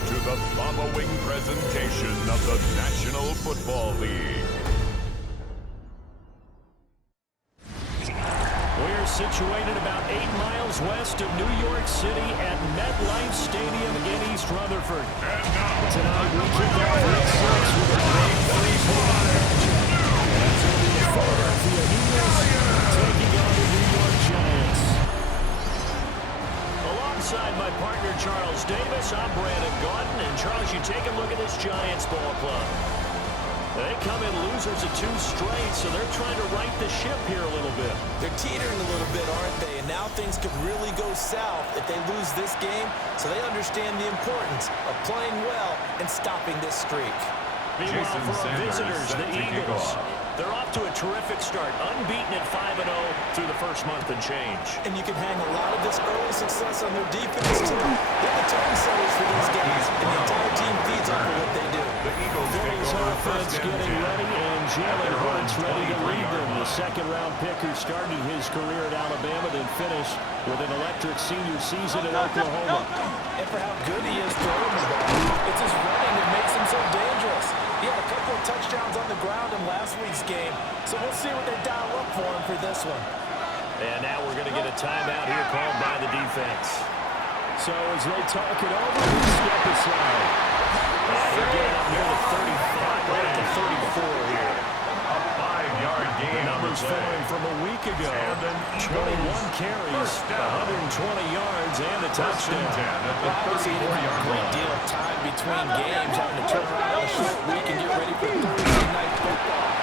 to the following presentation of the National Football League. We're situated about 8 miles west of New York City at MetLife Stadium in East Rutherford. Tonight we kick off week 6 with a big freeze-water action. As in the Philadelphia Eagles taking on the New York Giants. Alongside my partner Charles Davis, I'm Brandon Gaudin. And Charles, you take a look at this Giants ball club. They come in losers of 2 straight, so they're trying to right the ship here a little bit. They're teetering a little bit, aren't they? And now things could really go south if they lose this game, so they understand the importance of playing well and stopping this streak. Meanwhile, for our visitors, the Eagles, they're off to a terrific start, unbeaten at 5-0 through the first month and change. And you can hang a lot of this early success on their defense, too. They're the tone setters for these guys, and the entire team feeds off of what they do. The Eagles Philly's offense getting ready, and Jalen Hurts ready to lead them. The second-round pick who started his career at Alabama and finished with an electric senior season at Oklahoma. And for how good he is throwing the ball, it's his running that makes him so dangerous. He had a couple of touchdowns on the ground in last week's game, so we'll see what they dial up for him for this one. And now we're going to get a timeout here called by the defense. So as they talk it over, we step aside. Again, up near the 35, right at the 34 here. A 5-yard gain. The numbers falling from a week ago. 21 carries, 120 yards, and a touchdown. Obviously, he didn't have a great deal of time between games, having to turn around a short week and get ready for Thursday night football.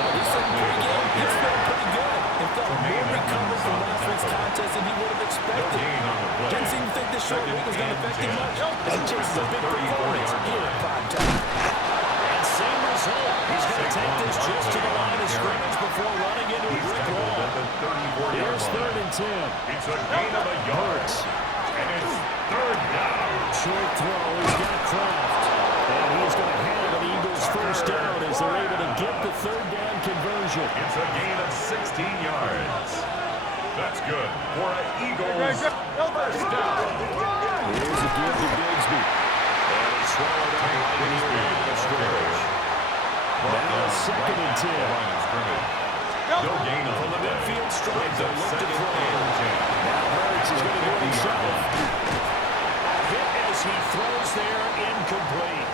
But he said pre-game, he's feeling pretty good and felt more recovered from last week's contest than he would have expected. Didn't seem to think this short week was going to affect him much as he chases a big performance here at prime time. And same result. He's going to take this just to the line of scrimmage before running into a brick wall. Here's 3rd and 10. It's a gain of a yard. And it's 3rd down. Short throw. He's got Kraft. And he's going to have an Eagles first down as they're able to get the 3rd down conversion. It's a gain of 16 yards. That's good for an Eagles first down. Here's a give to Bigsby. And he's swallowed up right in here at the scrimmage. Now 2nd and 10. No gain on From the midfield stripe, they'll look to throw. Now down. Hurts is going to do it himself. A hit as he throws there, incomplete.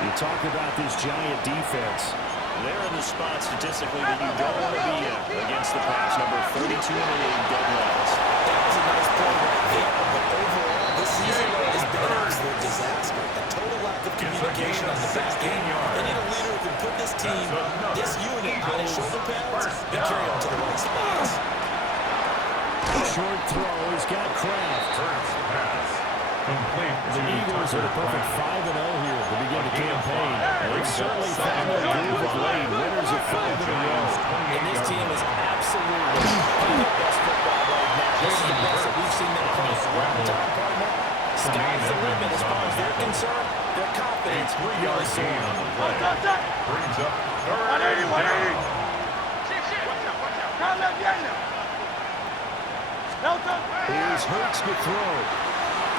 You talk about this Giant defense. They're in the spot statistically that you don't want to be in against the pass. Number 32 in the league, dead last. That was a nice play right there, but overall, this season has been an absolute disaster. A total lack of communication on the back end. They need a leader who can put this team, this unit, on his shoulder pads and carry them to the right spots. Short throw, he's got Kraft. First pass. Complete. The Eagles are the perfect 5-0 here to begin the campaign. They've certainly found their groove of late. Winners of 5 in a row. And this team is absolutely playing their best football right now. This is the best that we've seen them play. Sky's the limit as far as they're concerned. Their confidence really soaring. Brings up 3rd down. Here's Hurts to throw.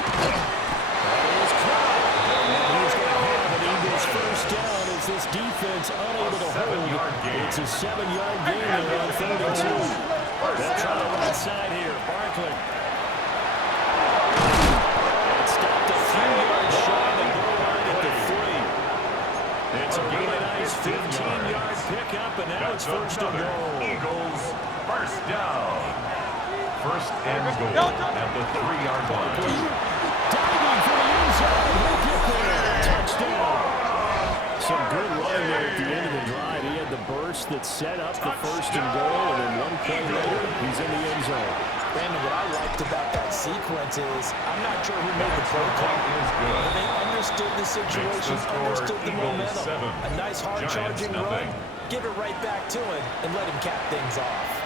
That is caught. And he's going to have an Eagles first down as this defense unable to hold. It's a 7-yard gain there on 3rd and 2. They'll try the right side here. Barkley. And it's stopped a few yards shy of the goal line at the 3. It's a really nice 15-yard pickup, and now it's first and goal. Eagles first down. First and goal at the 3-yard line. Diving for the end zone. He'll get there. Touchdown. Some good running there at the end of the drive. He had the burst that set up the first and goal, and then 1 play later, he's in the end zone. Brandon, what I liked about that sequence is I'm not sure who made the play call, but they understood the situation, understood the momentum. A nice hard-charging run. Give it right back to him and let him cap things off.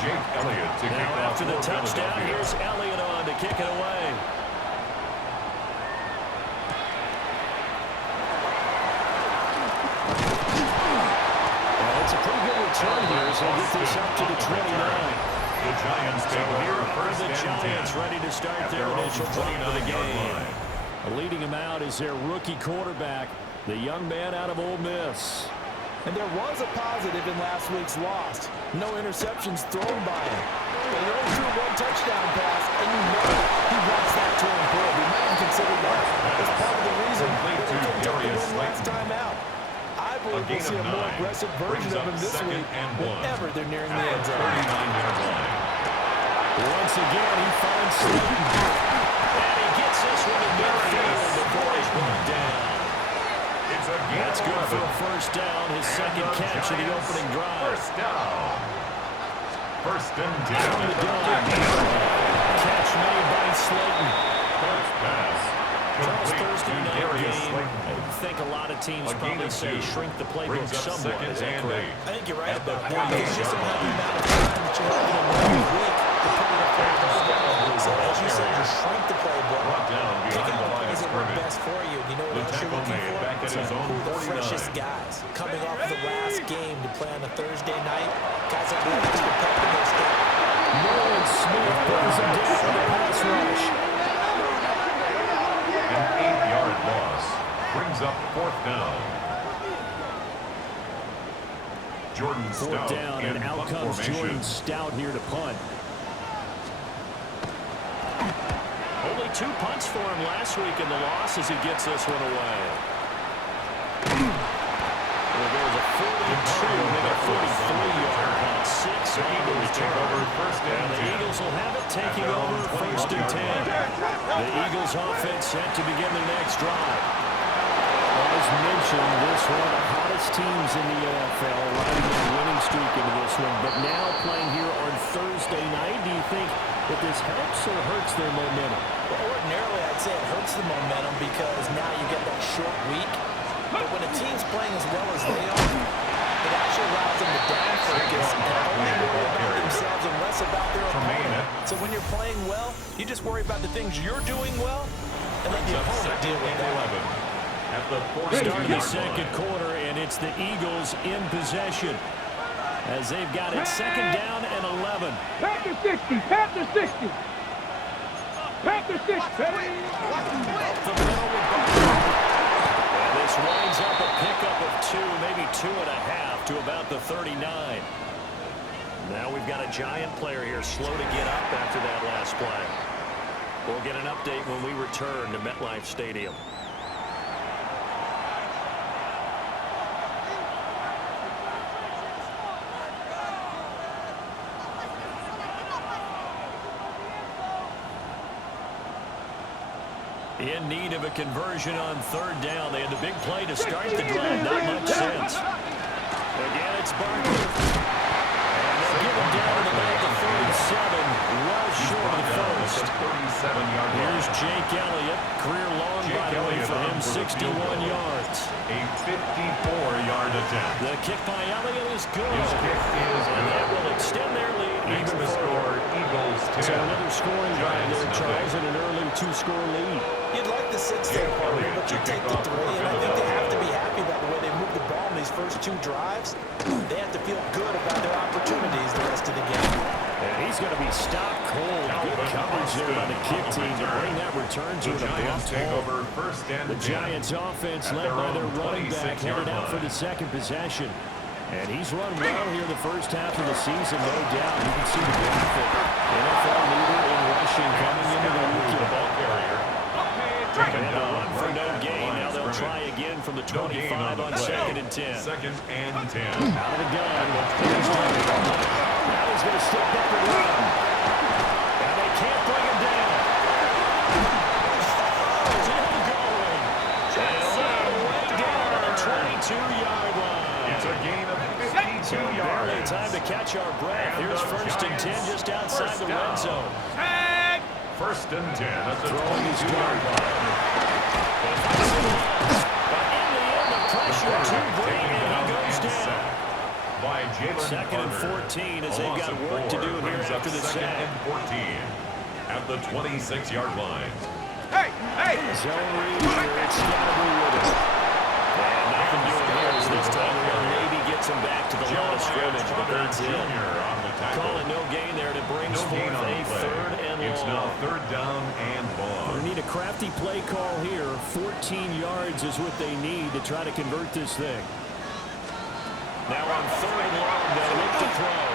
Jake Elliott to kick Now off after the for touchdown, Philadelphia. here's Elliott on to kick it away. Well, it's a pretty good return here, so he'll get this up to the 29. The Giants Giants So take over here are first the and 10. Giants ready to start At their their own initial drive of the 29-yard game. line. Leading him out is their rookie quarterback, the young man out of Ole Miss. And there was a positive in last week's loss. No interceptions thrown by him. He only threw one touchdown pass, and you know he wants that to improve. We might even consider that as part of the reason that he didn't take the win last time out. I believe we'll see a more aggressive version of him this week whenever they're nearing the end zone. 39-yard line. Once again, he finds Slayton. And he gets this one in midfield before he's brought down. That's good for a first down, his second catch of the opening drive. First down. First and 10. Down the dime. Catch made by Slayton. First pass. Charles, Thursday night game. Slayton. I think a lot of teams A gain probably of say 2. shrink the playbook Brings up somewhat. second Is that and correct? 8. I think you're right At the about that. It's just 48-yard about the line. amount of time that you have in a week to put it up there. So as you said, you shrink the playbook. Brought down Pick behind out the the line of plays that work scrimmage. best for you. You know The what else you're tackle looking made for? back at his own Who are the 49. freshest guys coming off of the last game to play on a Thursday night? Guys that have extra pep in their step. Nolan Smith brings him down for the pass rush. An 8-yard loss. Brings up fourth down. Jordan Fourth Stout down, in and out punt comes formation. Jordan Stout here to punt. Only 2 punts for him last week in the loss as he gets this one away. Well, there's a 42, maybe a 43-yard punt. 6 on the return. And the Eagles will have it, taking over first and 10. The Eagles offense set to begin the next drive. As mentioned, this one of the hottest teams in the NFL, riding a winning streak into this one, but now playing here on Thursday night. Do you think that this helps or hurts their momentum? Well, ordinarily, I'd say it hurts the momentum because now you get that short week. But when a team's playing as well as they are, it actually allows them to down focus and only worry about themselves and less about their opponent. So when you're playing well, you just worry about the things you're doing well and let the opponent deal with that. At the Start of the 40-yard second line. quarter, and it's the Eagles in possession as they've got it second down and 11. Panther 60, Panther 60. Panther 60. Up the middle with Butler. And this winds up a pickup of 2, maybe 2.5 to about the 39. Now we've got a Giant player here slow to get up after that last play. We'll get an update when we return to MetLife Stadium. In need of a conversion on third down. They had the big play to start the drive. Not much sense. Again, it's Barkley. And they'll give him down at about the 37. Well short of the first. 37-yard line. Here's Jake Elliott. Career long, by the way, for him, 61 yards. A 54-yard attempt. The kick by Elliott is good. His kick is And that good. will extend their lead Makes even the score further. Eagles 10. So another scoring drive Giants there, Charles, nothing. and an early 2-score lead. You'd like the 6 there, partner, but you take the 3, and I think they have to be happy about the way they moved the ball in these first 2 drives. They have to feel good about their opportunities the rest of the game. And he's going to be stopped cold. Good coverage there by the kick team to bring that return to The an Giants abrupt take halt. over first and The 10. Giants offense At led their by own their running back 26-yard headed out for line. the second possession. And he's run well here the first half of the season, no doubt. You can see the benefit. NFL leader in rushing coming into the weekend. Ball carrier. Taken And a down run for right no at the gain. line Now of they'll scrimmage. try again from the No gain 25 the on play. second and 10. Second and 10. Out of the gun. Now he's going to step up and run. And they can't bring him down. Still going. And way down on the 22-yard line. It's a gain of 52 Barely yards. time to catch our breath. And Here's the first and 10 Giants just outside first the down. red zone. First and 10 at the Throwing his 22-yard line. But in the end, the pressure too great, and he goes down. By Jalen Second and Carter. 14 as A they've loss got of work to 4 do here brings up after the second sack. and 14 at the 26-yard line. Zone read here. It's Scatterby with it. And nothing doing here as this time around maybe gets him back to the line of scrimmage, but that's it. Jr. on the tackle. Call it no gain there, and it brings No gain forth on a the play. third and It's now long. third down and long. They need a crafty play call here. 14 yards is what they need to try to convert this thing. Now on third and long, they'll look to throw.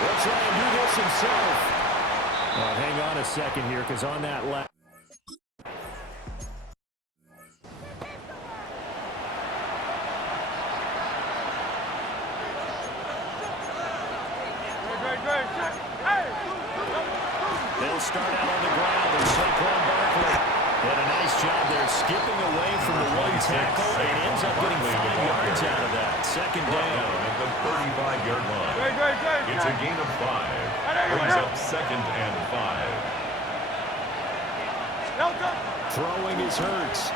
He'll try and do this himself. Hang on a second here, because on that last... They'll start out on the ground and Saquon Barkley did a nice job there skipping away from the one tackle and ends up getting 5 yards out of that. Second down at the 35-yard line. It's a gain of 5. Brings up second and 5. Throwing is Hurts.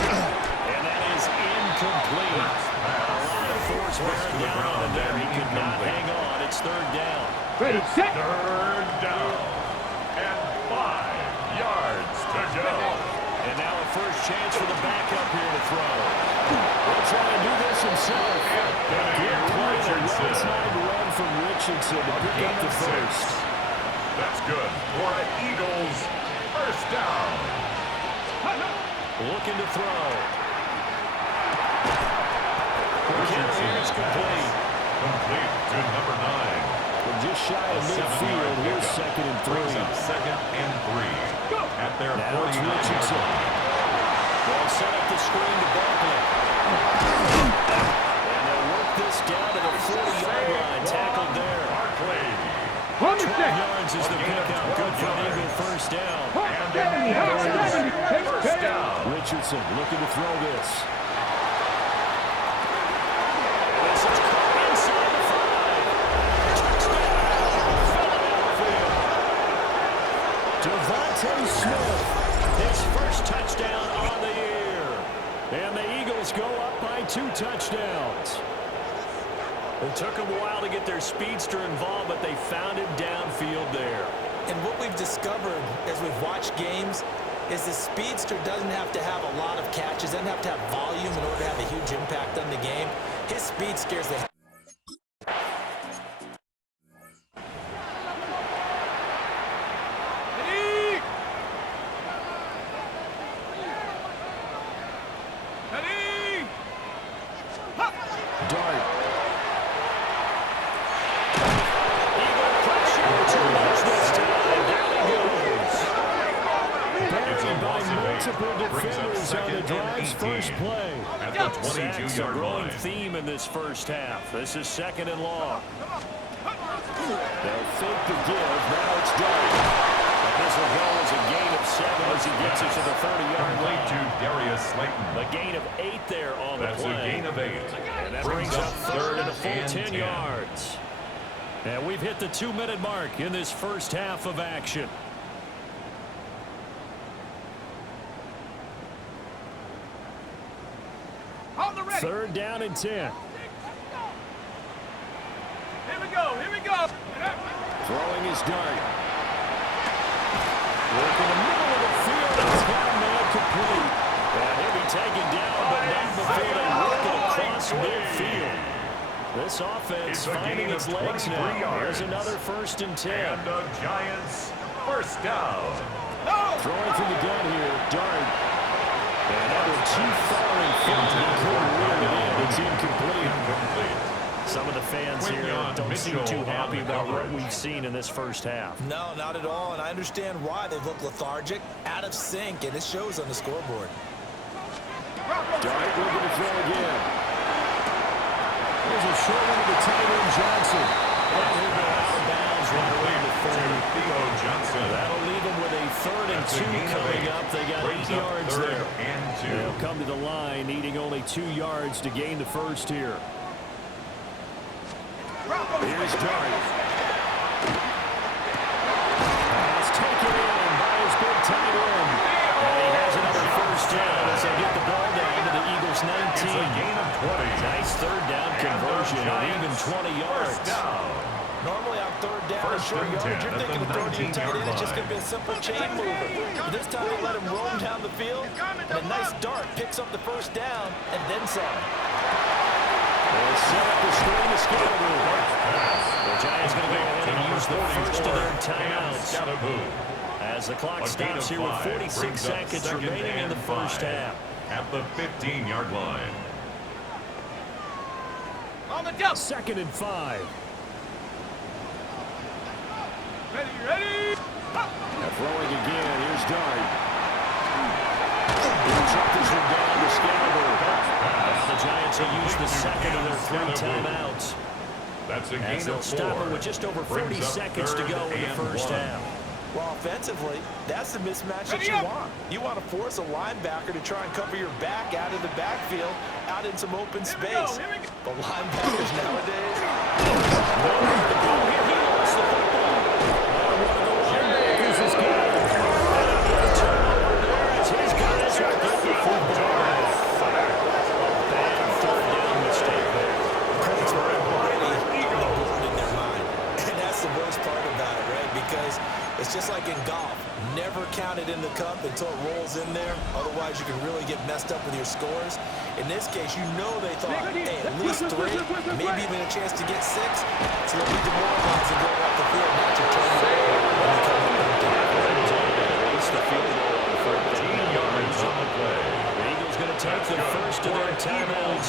And that is incomplete. A lot of force bearing down on him there. He could not hang on. It's third down. Ready, set. Third down and 5 yards to go. And now a first chance for the backup here to throw. He'll try and do this himself. Good play, a well-timed run from Richardson to pick up the first. That's good for an Eagles first down. Looking to throw. Carry is complete. Complete to number 9. We're just shy of midfield. Here's second and 3. Brings up second and 3 at their 40-yard Richardson. line. They'll set up the screen to Barkley. And they'll work this down to the 40-yard line. Tackled there. Barkley. 12 yards is the pickup. Good for an Eagle first down. First down. Richardson looking to throw this. Devontae Smith, his first touchdown on the year. And the Eagles go up by 2 touchdowns. It took them a while to get their speedster involved, but they found him downfield there. And what we've discovered as we've watched games is the speedster doesn't have to have a lot of catches, doesn't have to have volume in order to have a huge impact on the game. His speed scares the Defenders on the drive's first play. At the 22-yard line. Theme in this first half. This is second and long. They'll fake the give. Now it's done. And this will go as a gain of 7 as he gets it to the 30-yard line. To Darius Slayton. A gain of 8 there on the play. That's a gain of 8. And that brings up third and a full 10 yards. And we've hit the 2-minute mark in this first half of action. Third down and 10. Here we go. Throwing his dart. Work in the middle of the field. It's got a man complete. And he'll be taken down, but not before they work it across midfield. This offense finding its legs now. Here's another first and 10. And the Giants first down. Throwing from the gun here, Dart. And that was too far in front. He couldn't reel it in. It's incomplete. Some of the fans here don't seem too happy about what we've seen in this first half. No, not at all, and I understand why they look lethargic, out of sync, and it shows on the scoreboard. Dart looking to throw again. There's a short one to the tight end, Johnson. And he'll go out of bounds right around the 30. Theo Johnson. That'll leave them with a 3rd and 2 coming up. They got 8 yards there. They'll come to the line, needing only 2 yards to gain the first here. Here's Dart. Pass taken in by his big tight end. And he has another first down as they get the ball down to the Eagles' 19. It's a gain of 20. Nice third down conversion and even 20 yards. Normally on third down and short yardage, you're thinking of throwing to your tight end. It's just going to be a simple chain mover. But this time they let him roam down the field, and a nice dart picks up the first down and then some. They'll set up the screen to Scalaboo. Giants going to go ahead and use the first of their timeouts. As the clock stops here with 46 seconds remaining in the first half. At the 15-yard line. On the jump. 2nd and 5. Ready. Now throwing again. Here's Dart. He'll check this one down to Scalabur. The Giants will use the second of their 3 timeouts. That's a gain As they'll of 4. stop it with just over 30 seconds to go in the first half. Well, offensively, that's the mismatch that you want. You want to force a linebacker to try and cover your back out of the backfield, out in some open space. The linebackers nowadays. He lost the football. One of the linebackers has got it. Turnover there as his guys are getting the football. Bad 3rd down mistake there. Critics were already the board in their mind. And that's the worst part about it, right? Because it's just like in golf. Never count it in the cup until it rolls in there. Otherwise, you can really get messed up with your scores. In this case, you know they thought, hey, at least 3, maybe even a chance to get 6. So they'll be demoralized and go off the field, not to turn it over when they come up and down. At least the field goal on 13 yards on the play. The Eagles going to take the first of their timeouts.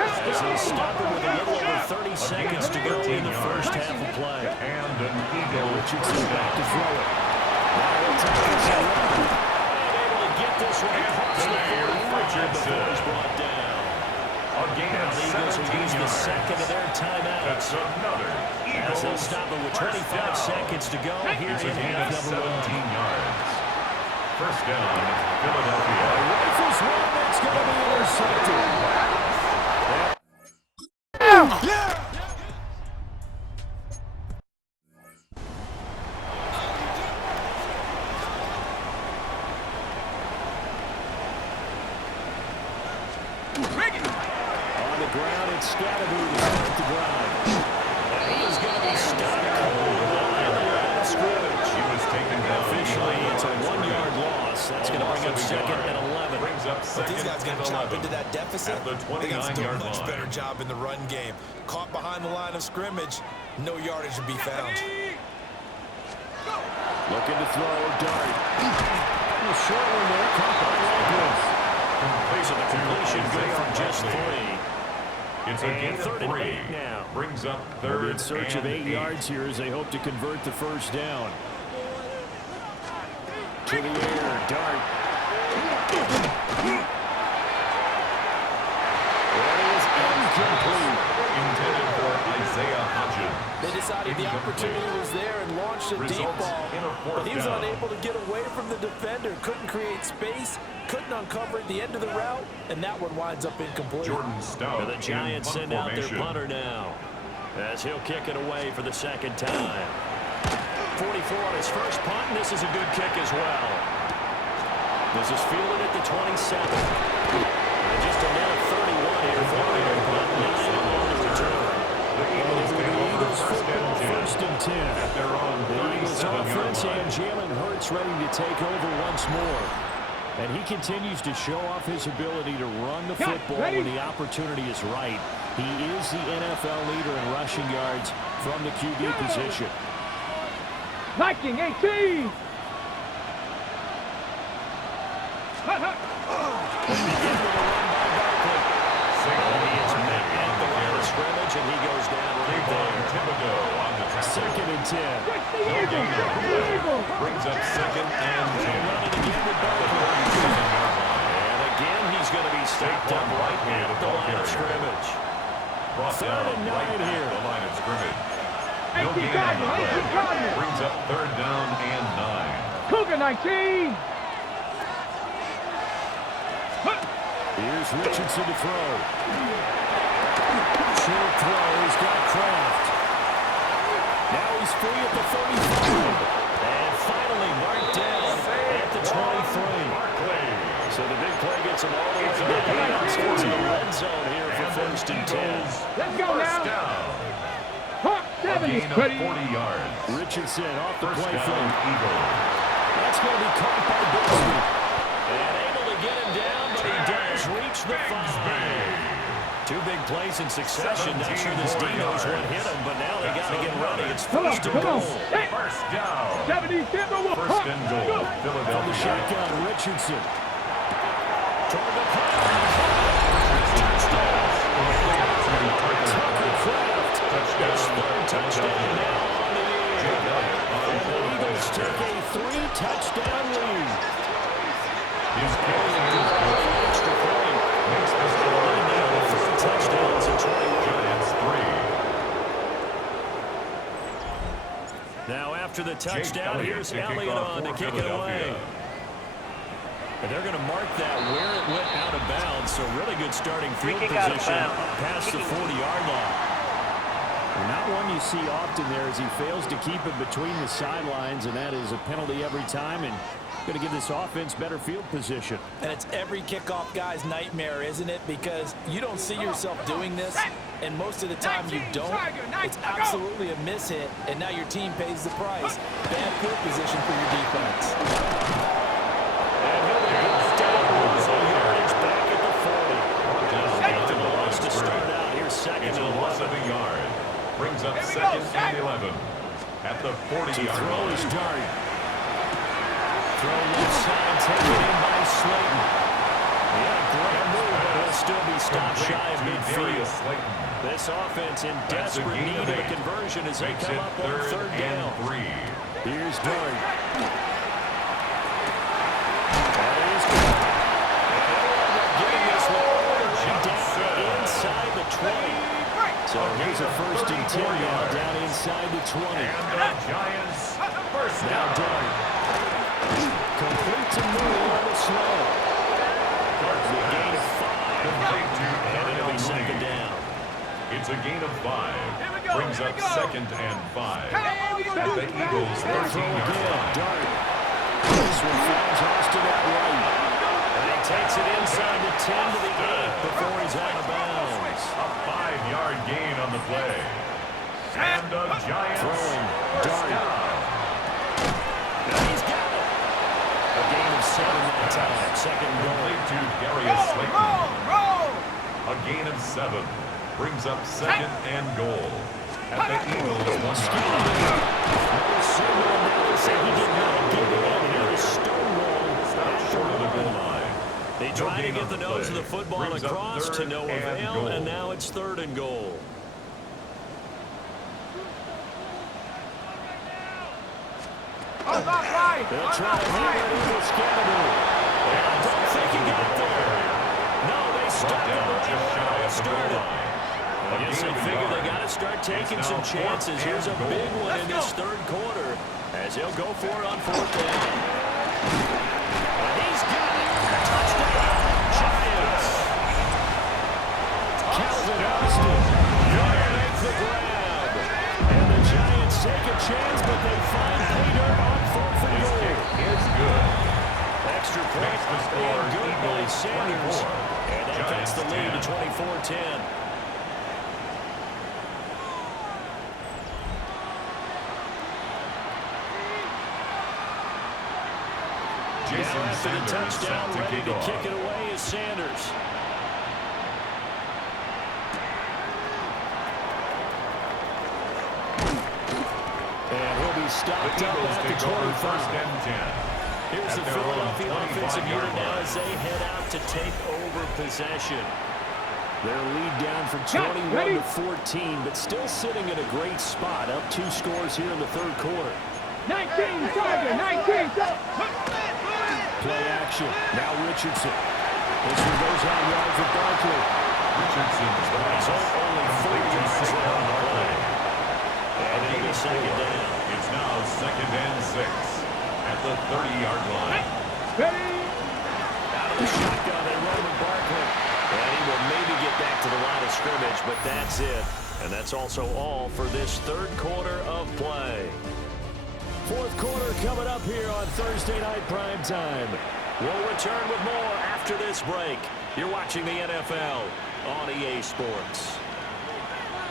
As they stop it with a little over 30 seconds to go in the first half of play. And an Eagle Richardson back to throw it. Now he'll take this and run. Able to get this one across the 45 before he's brought down. Again, Now the Eagles will use the second of their timeouts. That's another Eagle. As they'll stop it with 25 seconds to go here It's a in gain half of number 17 1. yards. First down, Philadelphia. Rifles one, that's going to be intercepted. On the ground, it's Scalabur to start the drive. And he's going to be stopped cold behind the line of scrimmage. He was taken down. Officially, it's a 1-yard loss. That's going to bring up 2nd and 11. Brings up But second these guys got to and chop 11. into that deficit. At the They got to do a 29-yard much line. better job in the run game. Caught behind the line of scrimmage, no yardage to be found. Looking to throw, Dart. The short one there, caught by Lopez. So the completion good from just 3. It's a gain of 3rd and 3. 8 now. Brings up They're 3rd in search of 8 and yards here as they hope to convert the first down. To the air, Dart. That is incomplete. Intended for Isaiah Hodgins. They decided the opportunity was there and launched a deep Results ball. in a 4th But he was down. unable to get away from the defender, couldn't create space, couldn't uncover at the end of the route, and that one winds up incomplete. Jordan Stout. The Giants in punt send out their formation. punter now as he'll kick it away for the 2nd time. 44 on his first punt, and this is a good kick as well. This is fielded at the 27. And just a net of 31 here for their punt. 9 on the return. The Eagles get over First and 10. at their own The Eagles 37-yard offense line. and Jalen Hurts ready to take over once more. And he continues to show off his ability to run the football when the opportunity is right. He is the NFL leader in rushing yards from the QB position. Liking 18. He is met at the line of scrimmage, and he goes down right there. Thibodeau on the tackle. 2nd and 10. Brings up 2nd and 10. Running again with Barkley. And again, he's going to be stopped up right at the line of scrimmage. Brought 3rd down and 9 right at here. the line of scrimmage. No gain on the play. Brings up 3rd down and 9. Cougar 19. Here's Richardson to throw. Short throw. He's got Kraft. Now he's free at the 35. And finally marked down at the 23. So the big play gets him all the way down the outskirts of the red zone here for 1st and 10. Let's go First now. down. Hawk A 7 gain is of ready. 40 yards. Richardson off the First play down, from. Eagles. That's going to be caught by Bixby. And able to get him down, but he does reach the 5. 2 big plays in succession. Not sure this D knows what hit him, but now they got to get ready It's first and goal. First down. 70, First and goal. From the Philadelphia. shotgun, Richardson. Toward the touchdown now on the year. And the Eagles take a 3-touchdown lead. His carry is good. Extra point. Makes the score Now 3 touchdowns and 21. Giants 3. Now after the touchdown, Elliott here's to kick Elliott off on to for kick it away. Philadelphia. And they're going to mark that where it went out of bounds. So really good starting field Free kick out of position bounds. up past the 40-yard line. Not one you see often there as he fails to keep it between the sidelines, and that is a penalty every time, and going to give this offense better field position. And it's every kickoff guy's nightmare, isn't it? Because you don't see yourself doing this, and most of the time you don't. It's absolutely a mishit, and now your team pays the price. Bad field position for your defense. And he'll be brought down. So yardage back at the 40. Take the loss to start out here, second It's a and loss 11. of a yard. Brings up second and 11. At the 40-yard Throw is line. Dart. Throw left side, taken in by Slayton. Yeah, great move, but he'll still be stopped shy of midfield. Slayton. This offense in That's a desperate gain need of of a 8. conversion as they Makes come it up on third down. and 3. Here's Dart. That is good. Getting this one all the way down inside the 20. So here's a first and 10 now down inside the 20. And the Giants first Now down. Dart. Complete to Mooney on the slant. A gain of 5. Complete to And it'll be Darnell second Mooney. down. It's a gain of 5. Brings up second and 5. At the Eagles' Throw 13-yard again. line. Dart. This one finds Austin at right. And he takes it inside the 10 to the 8 before he's out of bounds. A 5-yard gain on the play. And the Giants Throwing. first Dart. down. And he's got it. A gain of 7 that time. Second goal. Complete to Darius Slayton. A gain of 7. Brings up second and goal. At the Eagles' 1-yard line. They say he did not give in. He was stonewalled. Stopped short of the goal line. They No try to gain get on the the nose of play. the football Brings up across to third no and avail, goal. and now it's third and goal. They'll try to have it in with Scannable. And I don't think he got there. No, they stopped Down him just shy of the goal started. line. I guess they figure they got to start taking some chances. Here's a big one in this third quarter as he'll go for it on fourth down. And he's got it. Touchdown, Giants. Calvin Austin makes the grab. And the Giants take a chance, but they find Peter on fourth and His goal. kick is good. Extra point Makes the up score and good by Eagles Sanders. 24. And that cuts the lead to Giants 24-10. Jason Now after the Sanders touchdown, set to ready kick to off. kick it away is Sanders. And he'll be The stopped up Eagles at the take over first 25. and 10. Here's the at their own Philadelphia offensive 25-yard unit now line. as they head out to take over possession. Their lead down from ready? 21 to 14, but still sitting in a great spot, up 2 scores here in the third quarter. 19, Tiger, 19. Play action. Now Richardson. This one goes on wide for Barkley. Richardson's He's only 4 yards left on the play. And it'll be second down. It's now second and 6 at the 30-yard line. Ready? Out of the shotgun, they run with Barkley. And he will maybe get back to the line of scrimmage, but that's it. And that's also all for this third quarter of play. Fourth quarter coming up here on Thursday Night Prime Time. We'll return with more after this break. You're watching the NFL on EA Sports.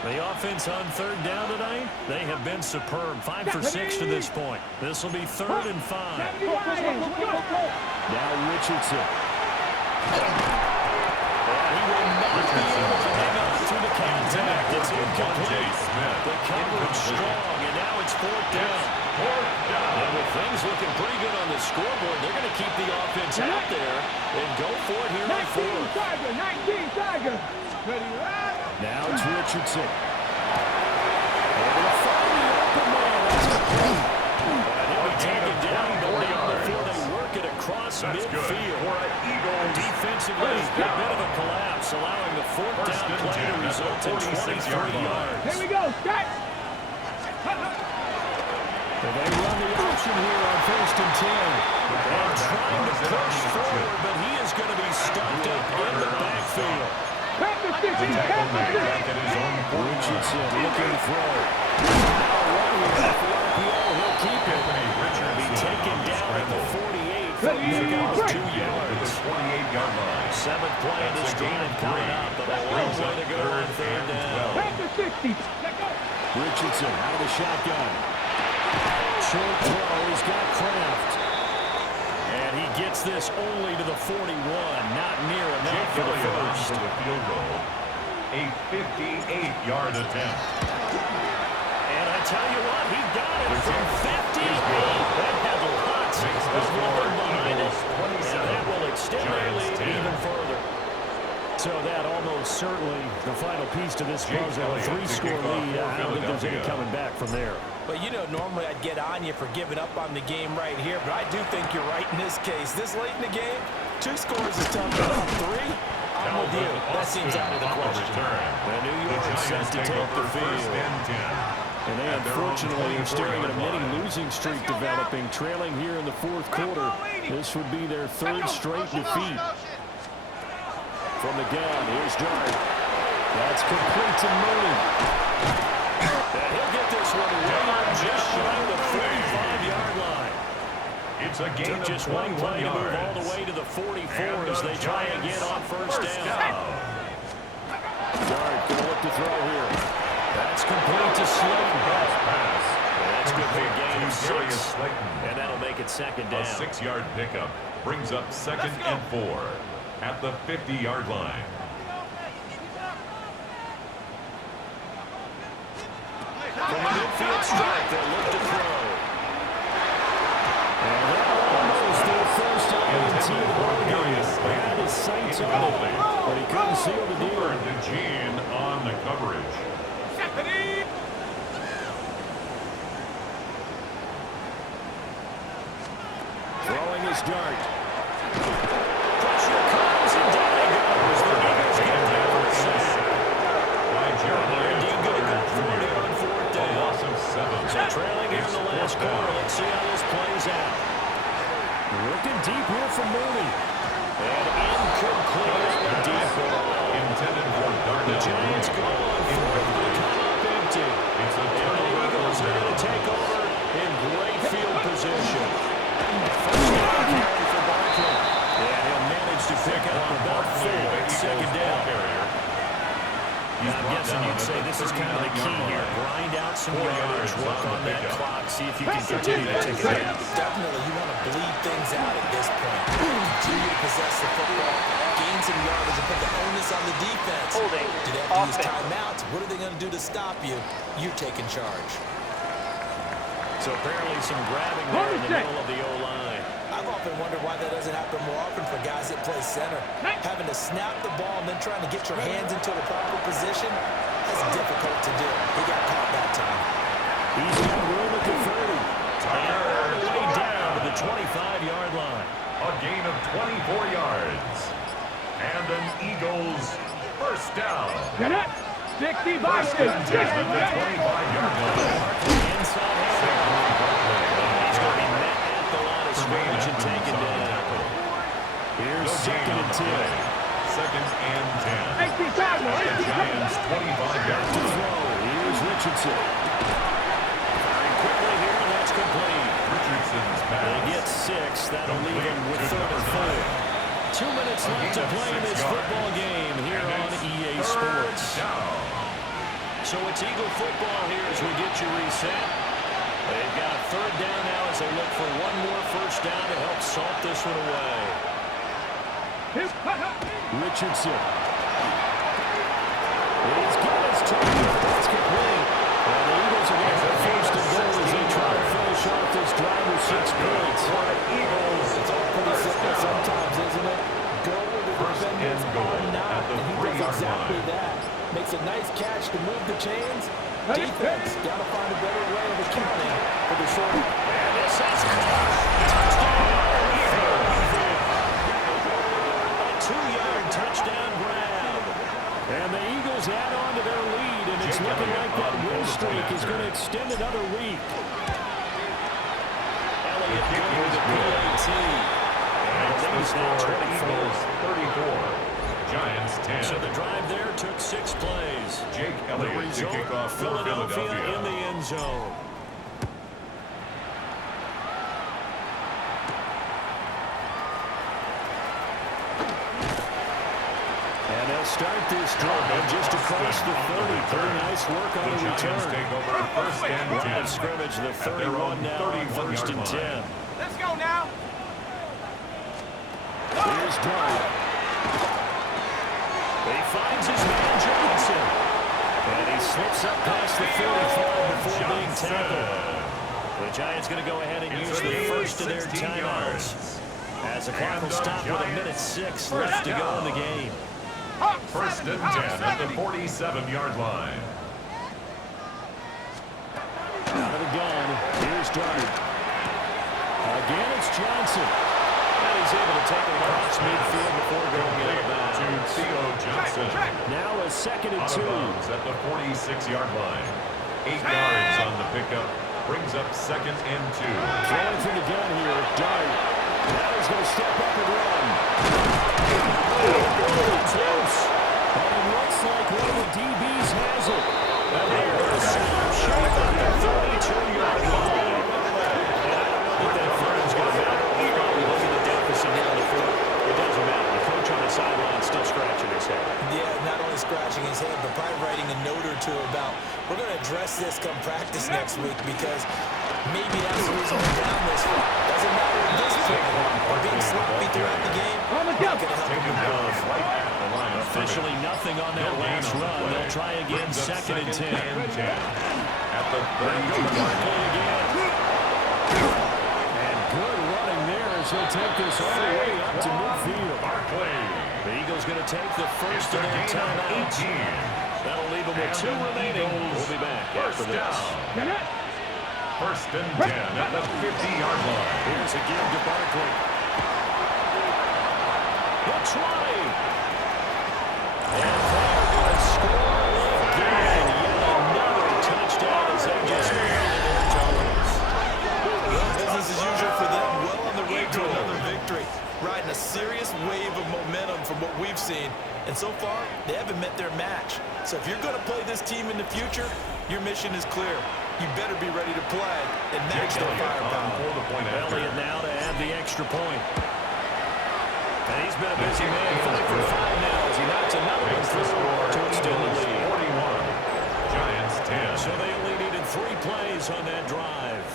The offense on third down tonight, they have been superb. 5 for 6 to this point. This will be third and 5. Now Richardson. And he will not be able to hang on through the contact. It's incomplete. Smith. The coverage strong, and now it's fourth down. Fourth down. And with things looking pretty good on the scoreboard, they're going to keep the offense out there and go for it here on 19 fourth. Tiger, 19 Tiger. Ready, right? Now it's Richardson. Able to find the open man. That's complete. And he'll be taken down before they work it across midfield. For an Eagle Defensively, a bit of a collapse, allowing the fourth down play to result in 23 yards. Here we go, Scott. Well, they run the option here on 1st and 10. And trying to push forward, but he is going to be stuffed up in the backfield. Panther 60, Panther 60. Richardson looking to throw. Now running it for RPO. He'll keep it. Be taken down at the 48 for about 2 yards. 28-yard line. Seventh play of this drive coming up, but a long way to go on third down. Panther 60. Let go. Richardson out of the shotgun. Short throw. He's got Kraft. And he gets this only to the 41. Not near enough for the Gilliam first. for the field goal. A 58-yard attempt. And I tell you what, he got it from 58. That had lots Makes of the score rubber behind it. Eagles And that will extend their Giants lead 10. even further. So that almost certainly the final piece to this Jake puzzle. A Elliott to 3-score kick off lead. for I don't think there's any Philadelphia. coming back from there. But, you know, normally I'd get on you for giving up on the game right here, but I do think you're right in this case. This late in the game, 2 scores is tough enough. 3, I'm with you. That seems out of the question. And New York set to take the field. And they unfortunately are staring at a mini losing streak developing, trailing here in the fourth quarter. This would be their 3rd straight defeat. From the gun, here's Dart. That's complete to Mooney. And he'll get this one right just shy of the 45-yard line. It's a gain Took of just one 21 play to move all yards. the way to the 44 And as the they try Giants again on first down. Dart going to look to throw here. That's complete to Slayton. Pass. That's good for a gain of Darius 6. Slayton. And that'll make it second down. A 6-yard pickup brings up 2nd and 4 at the 50-yard line. From the midfield strike, they'll look to throw. And that almost their first INT of the ball game. Had his sights on it, but he couldn't seal the deal. To Gene on the coverage. Throwing his Dart. Pressure comes, and down he goes. The Eagles get there for the sack. By They're indeed going to go for it here on fourth A down. loss of 7. So trailing here in the last quarter. Let's see how this plays out. Looking deep here for Mooney. And incomplete on the deep ball. Intended for Darnell. The Giants go on fourth, but come up empty. It's a And the turnover Eagles for are going to them. take over in great field position. First down carry for Barkley. And he'll manage to pick up about 4 at second down. He's I'm brought guessing down you'd at say the this is kind of the key 39-yard here. line. Grind out some 4 yardage, yards work on on the that pickup. clock, see if you can continue to take it down. Definitely, you want to bleed things out at this point. Continue to possess the football, gain some yardage, and put the onus on the defense. Holding. Do they have to use timeouts? What are they going to do to stop you? You're taking charge. So apparently some grabbing there in the middle of the O-line. I've often wondered why that doesn't happen more often for guys that play center. Having to snap the ball and then trying to get your hands into the proper position, that's difficult to do. He got caught that time. He's got room at the 30. And all the way down to the 25-yard line. A gain of 24 yards. And an Eagles first down. Get it. 65. First and 10 at the 25-yard line. Inside he's going to be met at the line of scrimmage and taken down. Here's second and 10. Second and 10. 18 Tiger. The 18 Tiger. Giants 25-yard To line. throw. Here's Richardson. Very quickly here, and that's complete. Richardson's They pass. get 6. That'll leave him with third and 4. 2 minutes left to play in this football game here on EA Sports. So it's Eagle football here as we get you reset. They've got a third down now as they look for one more first down to help salt this one away. Richardson. He's got take it. That's complete. And the Eagles are going to have first and goal as they try to finish off this drive with 6 points. It's all pretty simple sometimes, isn't it? Go where the defenders are not, and he does exactly that. Makes a nice catch to move the chains. Defense got to find a better way of accounting for the short. And this is caught. Touchdown, Eagles. A 2-yard touchdown grab. And the Eagles add on to their lead, and it's looking like that win streak is going to extend another week. Elliott with the PAT. And the score, Eagles 34. Giants 10. So the drive there took 6 plays. Jake Elliott to kick off for Philadelphia. In the end zone. And they'll start this drive just across the 30. Pretty nice work on the Giants return. take over first and Line 10. of scrimmage, the At their own 31 now, 31-yard first and line. 10. Let's go now. Here's Dart. He finds his man Johnson. And he slips up past the 45 before being tackled. The Giants going to go ahead and use the first of their timeouts. As the clock will stop with 1:06 left to go in the game. First and 10 at the 47-yard line. Out of the gun. Here's Dart. Again, it's Johnson. And he's able to take it across midfield before going out of bounds. To Theo Johnson. Now a second and Out of 2. bounds at the 46-yard line. 8 yards on the pickup. Brings up second and 2. Throwing from the gun here, Dart. Now he's going to step up and run. Close. And it looks like one of the DBs has it. And there's a snapshot at the 32-yard line. And I don't know that that flare's going to matter. He's probably looking at the deficit here on the field. It doesn't matter. The coach on the sideline still scratching his head. Yeah, not only scratching his head, but probably writing a note or two about, we're going to address this come practice next week because maybe that's the reason we're down this far. Doesn't matter at this point. Being sloppy throughout the game, not going to help him improve. Officially nothing on that last run. They'll try again, second and 10. At the 32-yard line. Again. And good running there as he'll take this all the way up to midfield. The Eagles going to take the first of their timeouts. That'll leave them with 2 remaining. We'll be back after this. First and 10 at the 50-yard line. Here's a give to Barkley. The 20. And they're going to score again. Yet another touchdown as they just nailed their toes. Well, business as usual for them. Well on the way to another victory. Riding a serious wave of momentum from what we've seen. And so far, they haven't met their match. So if you're going to play this team in the future, your mission is clear. You better be ready to play and match their firepower. Elliott now to add the extra point. And he's been a busy man, 5 for 5 now as he knocks another one through to extend the lead. 41. Giants 10. So they only needed 3 plays on that drive.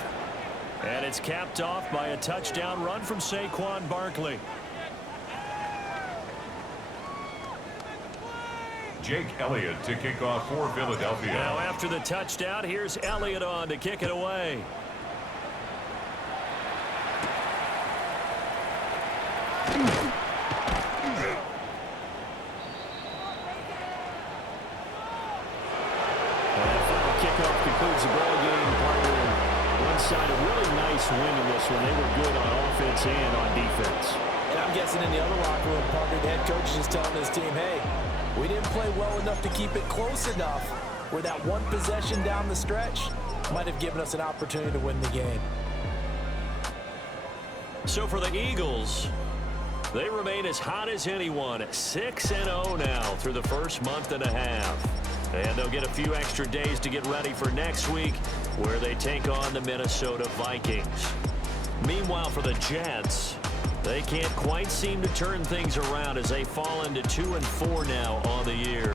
And it's capped off by a touchdown run from Saquon Barkley. Jake Elliott to kick off for Philadelphia. Now after the touchdown, here's Elliott on to kick it away. Kickoff concludes the ball game, partner. One side, a really nice win in this one. They were good on offense and on defense. And I'm guessing in the other locker room, Parker, the head coach is just telling his team, hey, we didn't play well enough to keep it close enough where that one possession down the stretch might have given us an opportunity to win the game. So for the Eagles, they remain as hot as anyone, 6-0 now through the first month and a half. And they'll get a few extra days to get ready for next week, where they take on the Minnesota Vikings. Meanwhile, for the Jets, they can't quite seem to turn things around as they fall into 2-4 now on the year.